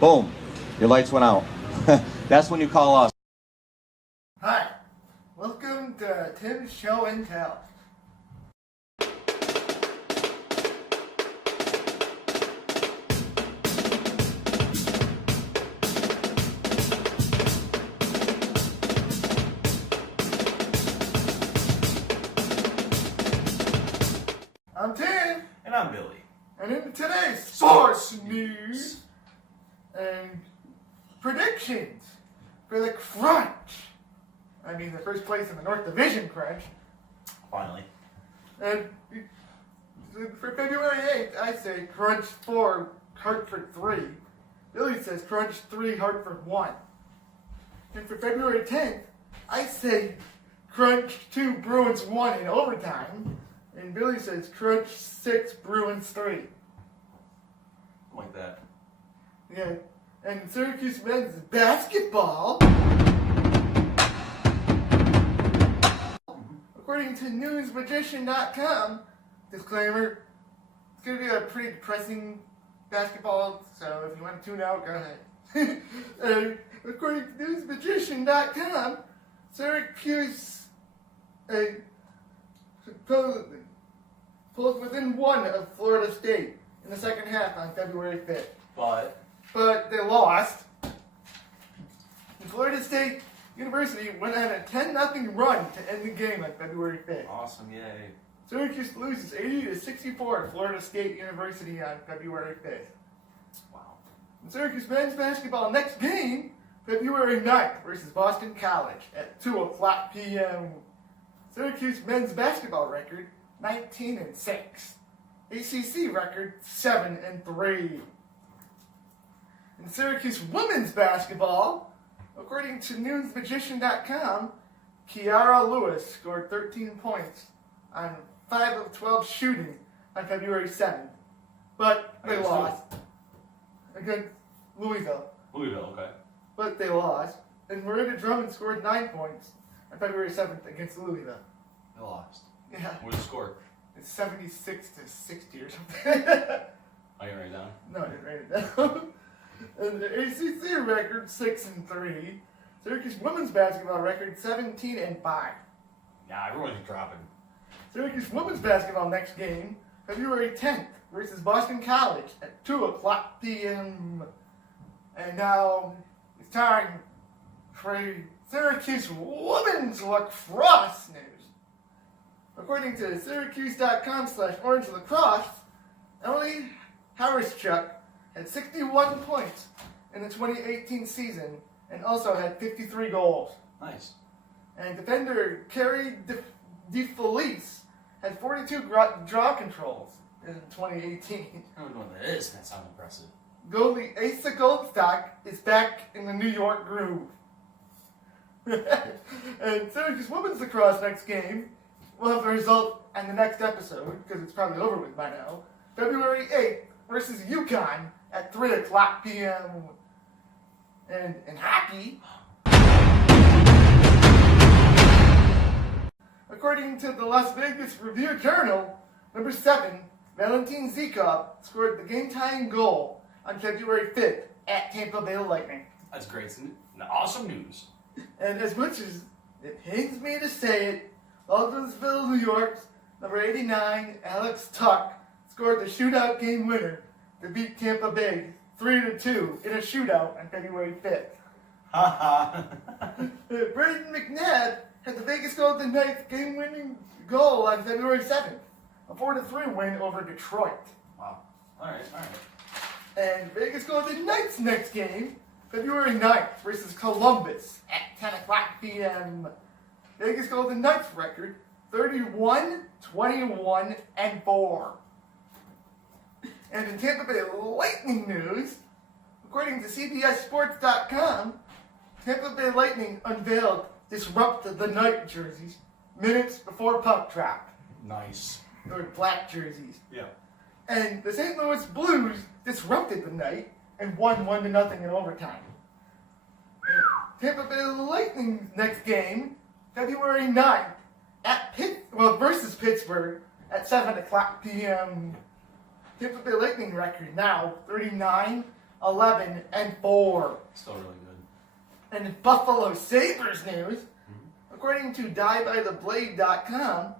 Boom, your lights went out. That's when you call us. Hi, welcome to Tim's Show and Tell. I'm Tim, And I'm Billy. and in today's sports news and predictions for the Crunch. I mean, the first place in the North Division Crunch. Finally. And for February 8th, I say Crunch 4, Hartford 3. Billy says Crunch 3, Hartford 1. And for February 10th, I say Crunch 2, Bruins 1 in overtime. And Billy says Crunch 6, Bruins 3. Like that. Yeah. And Syracuse men's basketball, according to newsmagician.com, disclaimer, it's going to be a pretty depressing basketball, so if you want to tune out, go ahead. According to newsmagician.com, Syracuse supposedly pulled within one of Florida State in the second half on February 5th. But they lost. And Florida State University went on a 10-0 run to end the game on February 5th. Awesome, yay. Syracuse loses 80-64 to Florida State University on February 5th. Wow. And Syracuse men's basketball next game, February 9th versus Boston College at 2:00 p.m. Syracuse men's basketball record 19-6. ACC record 7-3. In Syracuse women's basketball, according to newsmagician.com, Kiara Lewis scored 13 points on 5 of 12 shooting on February 7th. But they Against lost against Louisville. Louisville, okay. But they lost. And Miranda Drummond scored 9 points on February 7th against Louisville. They lost. Yeah, What was the score? it's 76-60 or something. I can write it down. No, I didn't write it down. And the ACC record 6-3. Syracuse women's basketball record 17-5. Nah, everyone's dropping. Syracuse women's basketball next game February 10th versus Boston College at 2:00 p.m. And now it's time for Syracuse women's lacrosse news. According to Syracuse.com/orange-lacrosse, Emily Harrischuk had 61 points in the 2018 season and also had 53 goals. Nice. And defender Carrie DeFelice had 42 draw controls in 2018. I don't know what that is. That sounds impressive. Goalie Asa Goldstock is back in the New York groove. And Syracuse women's lacrosse next game, we'll have the result on the next episode, because it's probably over with by now. February 8th versus UConn at 3:00 p.m. And in hockey, according to the Las Vegas Review-Journal, number 7, Valentin Zikov scored the game-tying goal on February 5th at Tampa Bay Lightning. That's great. Awesome news. And as much as it pains me to say it, Baldwinsville, New York's number 89, Alex Tuck, scored the shootout game winner to beat Tampa Bay 3-2 in a shootout on February 5th. Haha. Braden McNabb had the Vegas Golden Knights game-winning goal on February 7th, a 4-3 win over Detroit. Wow. Alright. And Vegas Golden Knights next game, February 9th versus Columbus at 10:00 p.m. Vegas Golden Knights record 31-21-4. And in Tampa Bay Lightning news, according to CBSSports.com, Tampa Bay Lightning unveiled Disrupt the Night jerseys minutes before puck drop. Nice. They were black jerseys. Yeah. And the St. Louis Blues disrupted the night and won 1-0 in overtime. And Tampa Bay Lightning next game, February 9th, versus Pittsburgh at 7:00 p.m. Tampa Bay Lightning record now 39, 11-4. Still really good. And in Buffalo Sabres news, according to DieByTheBlade.com,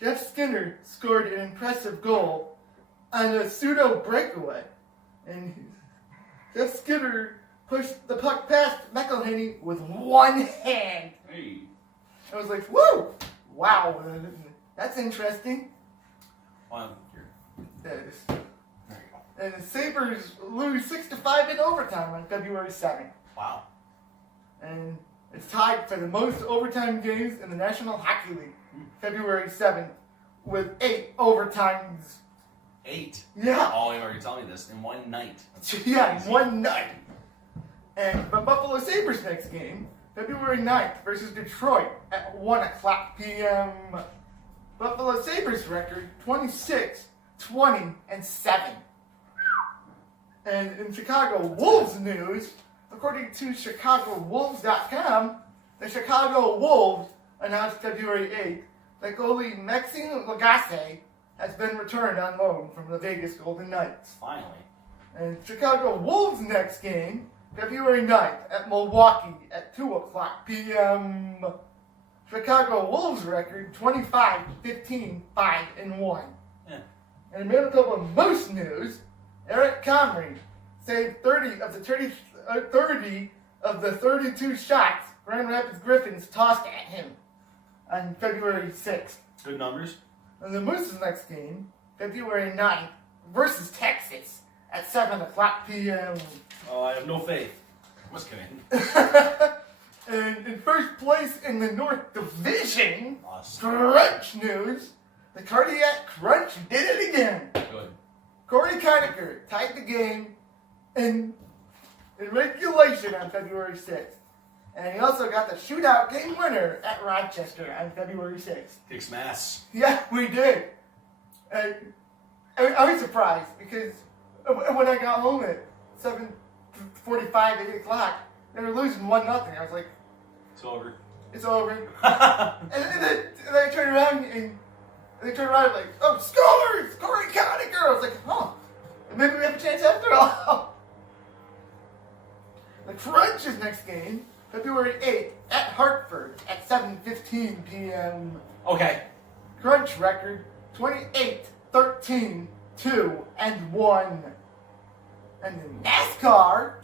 Jeff Skinner scored an impressive goal on a pseudo breakaway. And Jeff Skinner pushed the puck past McElhinney with one hand. Hey. I was like, woo! Wow, that's interesting. Well, here. That is- There you go. And the Sabres lose 6-5 in overtime on February 2nd. Wow. And it's tied for the most overtime games in the National Hockey League, February 7th, with 8 overtimes. 8. Yeah. Oh, you already told me this in one night. That's Yeah, crazy. one night. And the Buffalo Sabres next game, February 9th versus Detroit at 1 o'clock p.m. Buffalo Sabres record 26-20-7. And in Chicago Wolves news, according to ChicagoWolves.com, the Chicago Wolves announced February 8th that goalie Maxime Lagacé has been returned on loan from the Vegas Golden Knights. Finally. And Chicago Wolves next game, February 9th at Milwaukee at 2 o'clock p.m. Chicago Wolves record 25-15-5-1. Yeah. And in Manitoba Moose news, Eric Comrie saved 30 of the 32 shots Grand Rapids Griffins tossed at him on February 6th. Good numbers. And the Moose's next game, February 9th versus Texas at 7 o'clock p.m. Oh, I have no faith. I'm just kidding. And in first place in the North Division, Awesome. Crunch news, the Cardiac Crunch did it again. Good. Corey Conacher tied the game in regulation on February 6th. And he also got the shootout game winner at Rochester on February 6th. Kicks mass. Yeah, we did. And I was surprised because when I got home at 7:45, 8 o'clock, they were losing 1-0. I was like, It's over. it's over. and then I turned around and they turned around like, oh, scores! Corey Conacher! I was like, oh, maybe we have a chance after all. The Crunch's next game, February 8th at Hartford at 7:15 p.m. Okay. Crunch record 28-13-2-1. And in NASCAR,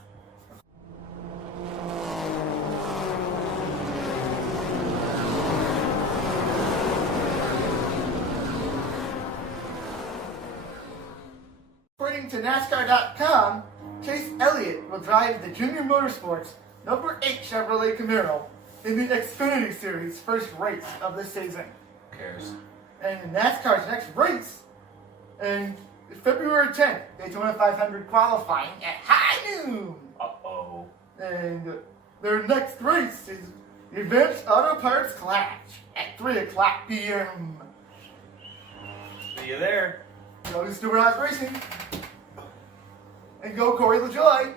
according to NASCAR.com, Chase Elliott will drive the Junior Motorsports number 8 Chevrolet Camaro in the Xfinity Series first race of the season. Who cares? And in NASCAR's next race, and February 10th, Daytona 500 qualifying at high noon. Uh-oh. And their next race is the Advanced Auto Parts Clash at 3 o'clock p.m. See you there. Go to Stewart House Racing. And go Corey LaJoy.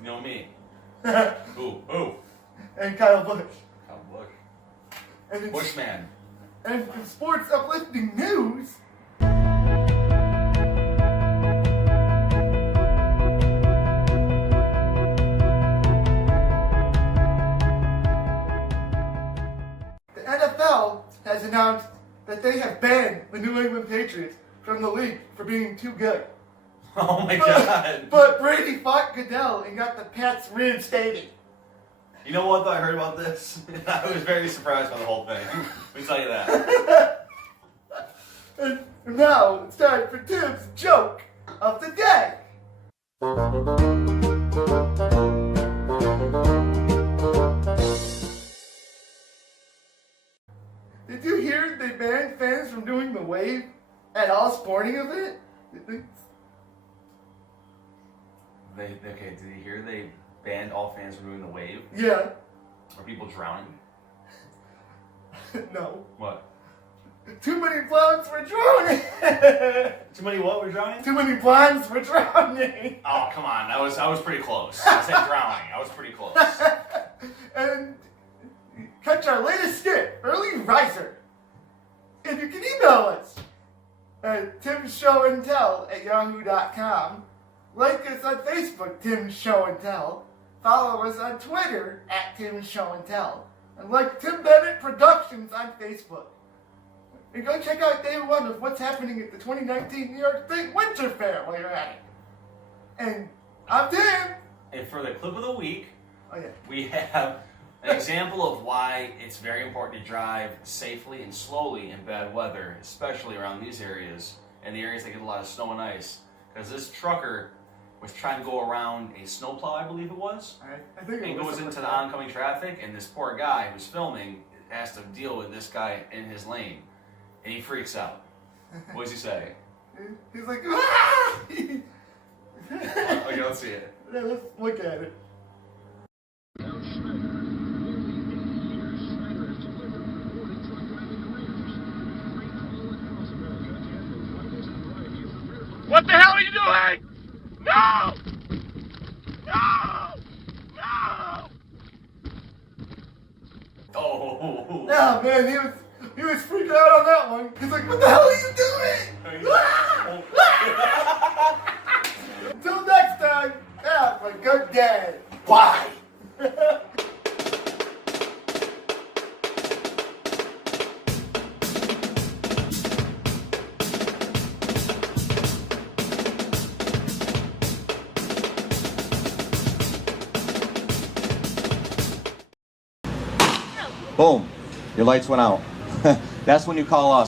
You know me. And Ooh. Kyle Busch. Oh, look. And in, Bushman. and in sports uplifting news, the NFL has announced that they have banned the New England Patriots from the league for being too good. Oh my god. But Brady fought Goodell and got the Pats reinstated. You know what though I heard about this? I was very surprised by the whole thing. Let me tell you that. And now it's time for Tim's joke of the day. Did you hear they banned fans from doing the wave at all sporting event? Okay, did you hear they banned all fans from doing the wave? Yeah. Are people drowning? No. What? Too many blondes were drowning. Too many what were drowning? Too many blondes were drowning. Oh, come on. I was pretty close. I said drowning. I was pretty close. And catch our latest skit, Early Riser. And you can email us at timshowandtell@yahoo.com. Like us on Facebook, Tim's Show and Tell. Follow us on Twitter at Tim's Show and Tell. And like Tim Bennett Productions on Facebook. And go check out day one of what's happening at the 2019 New York State Winter Fair while you're at it. And I'm Tim. And for the clip of the week, Oh yeah. we have an example of why it's very important to drive safely and slowly in bad weather, especially around these areas and the areas that get a lot of snow and ice. Because this trucker was trying to go around a snowplow, I believe it was, I think it and was goes something into like the that. oncoming traffic, and this poor guy who's filming has to deal with this guy in his lane, and he freaks out. What does he say? He's like, ah! Okay, let's see it. Yeah, let's look at it. What the hell are you doing? No! No! No! Oh. Yeah, man, he was freaking out on that one. He's like, what the hell are you doing? Until next time, have a good day. Bye. Boom. Your lights went out. That's when you call us.